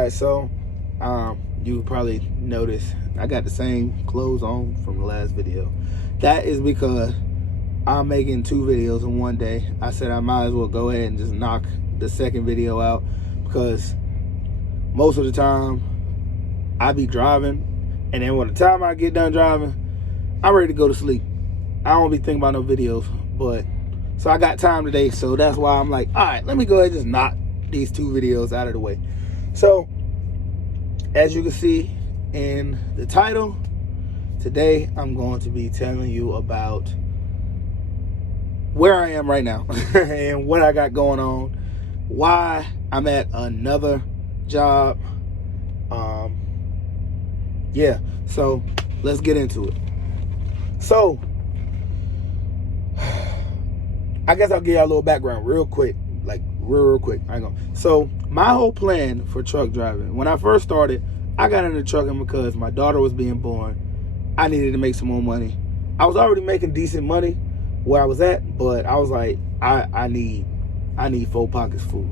Alright, so you probably noticed I got the same clothes on from the last video. That is because I'm making 2 videos in one day. I said I might as well go ahead and just knock the second video out, because most of the time I be driving, and then when the time I get done driving, I'm ready to go to sleep. I don't be thinking about no videos, but so I got time today, so that's why I'm like, all right, let me go ahead and just knock these 2 videos out of the way. So as you can see in the title, today I'm going to be telling you about where I am right now and what I got going on, why I'm at another job. Yeah, so let's get into it. So I guess I'll give y'all a little background real quick, like real quick. So my whole plan for truck driving, when I first started, I got into trucking because my daughter was being born. I needed to make some more money. I was already making decent money where I was at, but I was like, I need 4 pockets full.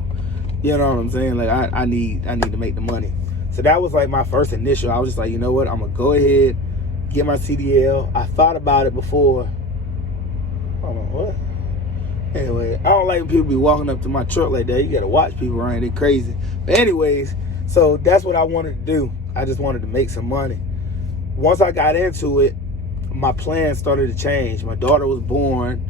You know what I'm saying? Like I need to make the money. So that was like my first initial. I was just like, you know what? I'm gonna go ahead, get my CDL. I thought about it before. Hold on, what? Anyway, I don't like when people be walking up to my truck like that. You gotta watch people around, they crazy. But anyways, so that's what I wanted to do. I just wanted to make some money. Once I got into it, my plans started to change. My daughter was born,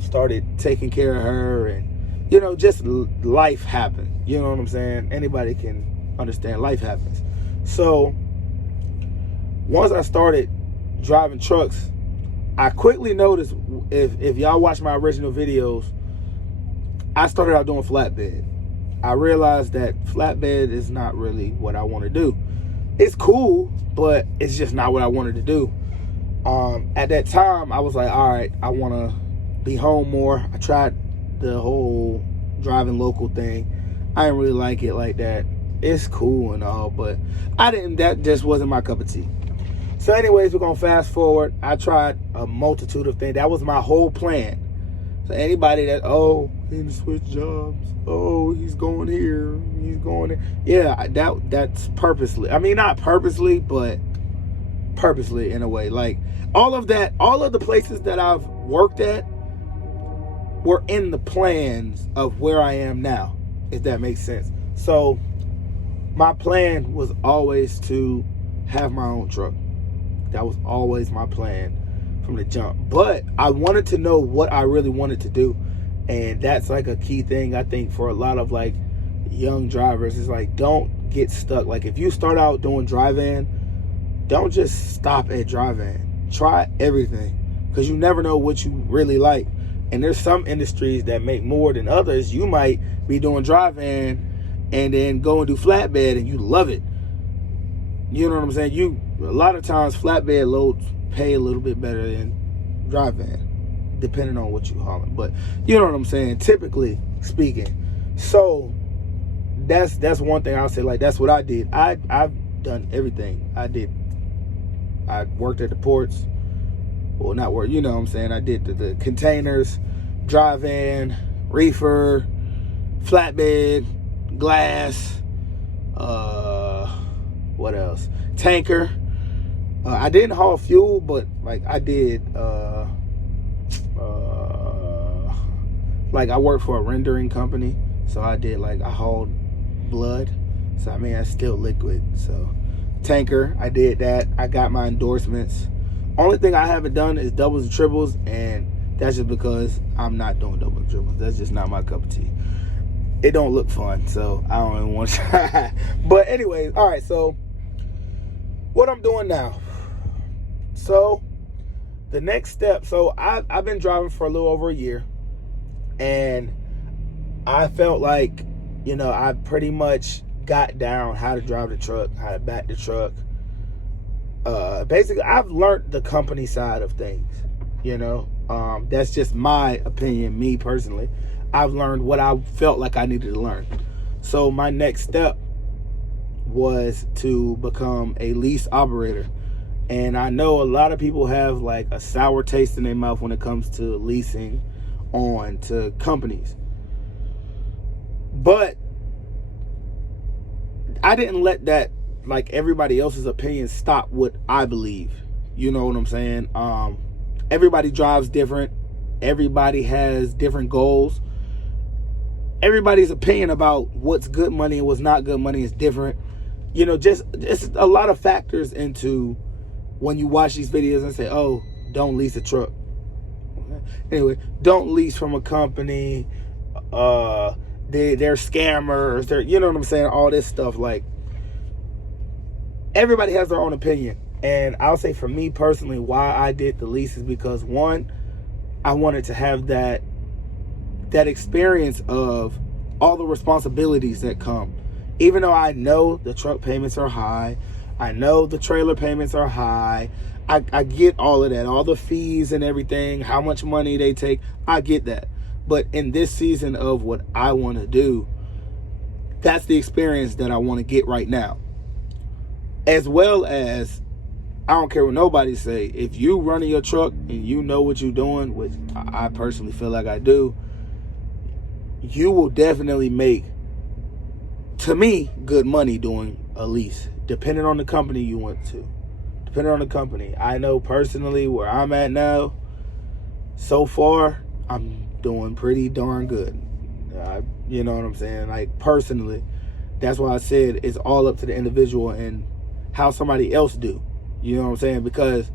started taking care of her, and just life happened. You know what I'm saying? Anybody can understand life happens. So once I started driving trucks, I quickly noticed, if y'all watch my original videos, I started out doing flatbed. I realized that flatbed is not really what I want to do. It's cool, but it's just not what I wanted to do. At that time, I was like, all right, I want to be home more. I tried the whole driving local thing. I didn't really like it like that. It's cool and all, but that just wasn't my cup of tea. So anyways, we're going to fast forward. I tried a multitude of things. That was my whole plan. So anybody that, he need to switch jobs. He's going here. He's going there. Yeah, that's purposely. I mean, not purposely, but purposely in a way. Like all of the places that I've worked at were in the plans of where I am now, if that makes sense. So my plan was always to have my own truck. That was always my plan from the jump. But I wanted to know what I really wanted to do. And that's like a key thing, I think, for a lot of like young drivers. Is like, don't get stuck. Like if you start out doing drive-in, don't just stop at drive-in. Try everything, because you never know what you really like. And there's some industries that make more than others. You might be doing drive-in and then go and do flatbed and you love it. You know what I'm saying? A lot of times flatbed loads pay a little bit better than drive-in, depending on what you hauling. But you know what I'm saying, typically speaking. So that's one thing I'll say. Like that's what I did. I've done everything. I worked at the ports. Well, not work, you know what I'm saying. I did the containers, drive-in, reefer, flatbed, glass, what else? Tanker. I didn't haul fuel, but like I did, like I worked for a rendering company, so I hauled blood. So I mean, that's still liquid. So tanker, I did that. I got my endorsements. Only thing I haven't done is doubles and triples, and that's just because I'm not doing doubles and triples. That's just not my cup of tea. It don't look fun, so I don't even want to try. But anyways, all right, so what I'm doing now. So the next step, so I've been driving for a little over a year, and I felt like, I pretty much got down how to drive the truck, how to back the truck. Basically, I've learned the company side of things, that's just my opinion, me personally. I've learned what I felt like I needed to learn. So my next step was to become a lease operator. And I know a lot of people have like a sour taste in their mouth when it comes to leasing on to companies. But I didn't let that, like, everybody else's opinion stop what I believe. You know what I'm saying? Everybody drives different. Everybody has different goals. Everybody's opinion about what's good money and what's not good money is different. You know, just a lot of factors into when you watch these videos and say, oh, don't lease a truck. Anyway, don't lease from a company. They're scammers. You know what I'm saying? All this stuff. Like, everybody has their own opinion. And I'll say for me personally, why I did the lease is because, one, I wanted to have that experience of all the responsibilities that come. Even though I know the truck payments are high, I know the trailer payments are high, I get all of that, all the fees and everything, how much money they take, I get that. But in this season of what I want to do, that's the experience that I want to get right now. As well as, I don't care what nobody say, if you running your truck and you know what you're doing, which I personally feel like I do, you will definitely make, to me, good money doing a lease, depending on the company you went to. Depending on the company. I know personally where I'm at now, so far, I'm doing pretty darn good. You know what I'm saying? Like, personally, that's why I said it's all up to the individual and how somebody else do. You know what I'm saying? Because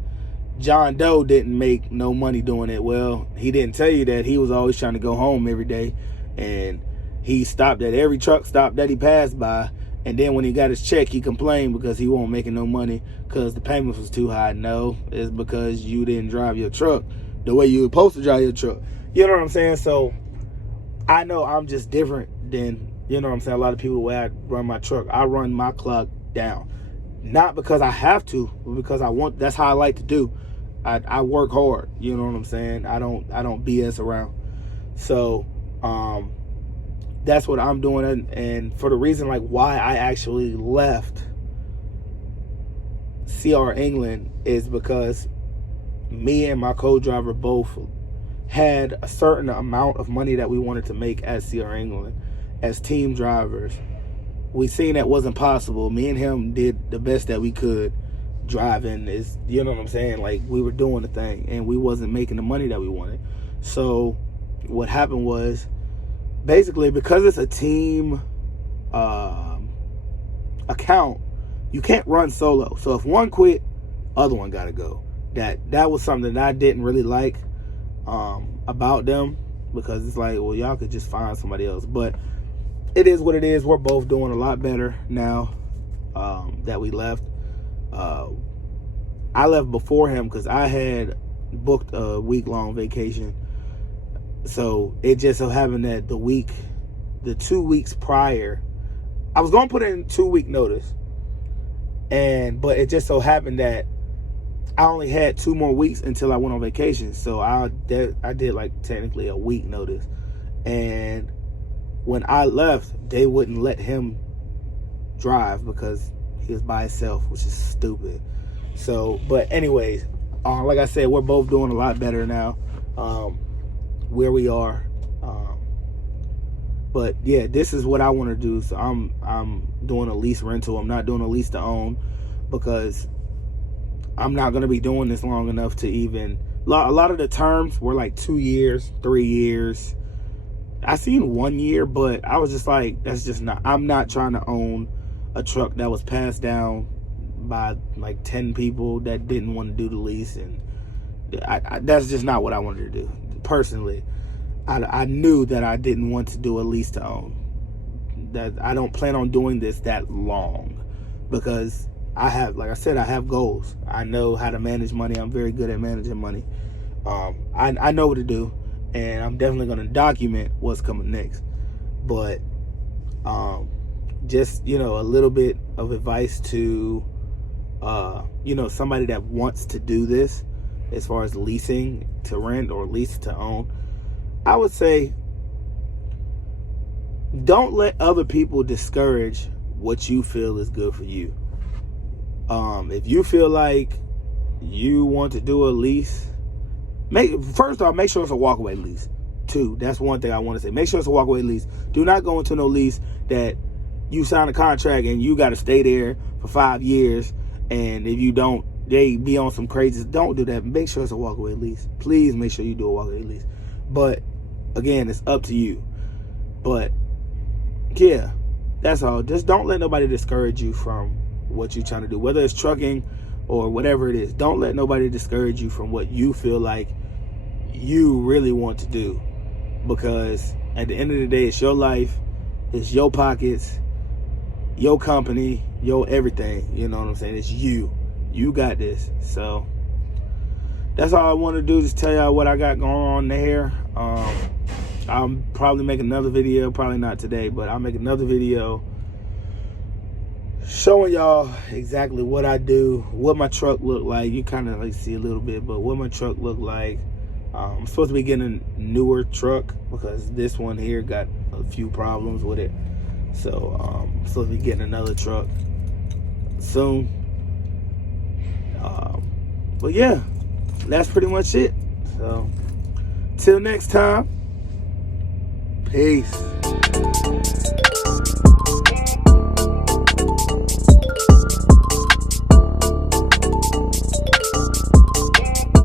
John Doe didn't make no money doing it. Well, he didn't tell you that he was always trying to go home every day, and he stopped at every truck stop that he passed by. And then when he got his check, he complained because he wasn't making no money because the payments was too high. No, it's because you didn't drive your truck the way you were supposed to drive your truck. You know what I'm saying? So I know I'm just different than, you know what I'm saying, a lot of people, the way I run my truck. I run my clock down. Not because I have to, but because I want. That's how I like to do. I work hard. You know what I'm saying? I don't BS around. So that's what I'm doing. And for the reason, like, why I actually left C.R. England is because me and my co-driver both had a certain amount of money that we wanted to make at C.R. England as team drivers. We seen that wasn't possible. Me and him did the best that we could driving. Is, you know what I'm saying? Like, we were doing the thing and we wasn't making the money that we wanted. So what happened was, basically, because it's a team account, you can't run solo. So if one quit, other one gotta go. That was something that I didn't really like about them, because it's like, well, y'all could just find somebody else. But it is what it is. We're both doing a lot better now that we left. I left before him because I had booked a week-long vacation. So it just so happened that the 2 weeks prior, I was going to put in 2-week notice. But it just so happened that I only had 2 more weeks until I went on vacation. So I did like technically a week notice. And when I left, they wouldn't let him drive because he was by himself, which is stupid. So, but anyways, like I said, we're both doing a lot better now, where we are. But yeah, this is what I want to do. So I'm doing a lease rental. I'm not doing a lease to own, because I'm not going to be doing this long enough to even, a lot of the terms were like 2 years, 3 years. I seen 1 year, but I was just like, that's just not, I'm not trying to own a truck that was passed down by like 10 people that didn't want to do the lease. And that's just not what I wanted to do. Personally, I knew that I didn't want to do a lease to own. That I don't plan on doing this that long, because I have, like I said, I have goals. I know how to manage money. I'm very good at managing money. I know what to do, and I'm definitely going to document what's coming next. But just, you know, a little bit of advice to, you know, somebody that wants to do this as far as leasing to rent or lease to own. I would say, don't let other people discourage what you feel is good for you. If you feel like you want to do a lease, first off, make sure it's a walkaway lease. 2, that's one thing I want to say. Make sure it's a walkaway lease. Do not go into no lease that you sign a contract and you got to stay there for 5 years, and if you don't, they be on some crazy. Don't do that. Make sure it's a walkaway lease. Please make sure you do a walkaway lease. But again, it's up to you. But yeah, that's all. Just don't let nobody discourage you from what you're trying to do, whether it's trucking or whatever it is. Don't let nobody discourage you from what you feel like you really want to do, because at the end of the day, it's your life, it's your pockets, your company, your everything. You know what I'm saying? It's you. You got this. So that's all I want to do, just tell y'all what I got going on there. I'll probably make another video, probably not today, but I'll make another video showing y'all exactly what I do, what my truck look like. You kind of like see a little bit, but what my truck look like. I'm supposed to be getting a newer truck because this one here got a few problems with it. So I'm supposed to be getting another truck soon. But yeah, that's pretty much it. So till next time, peace.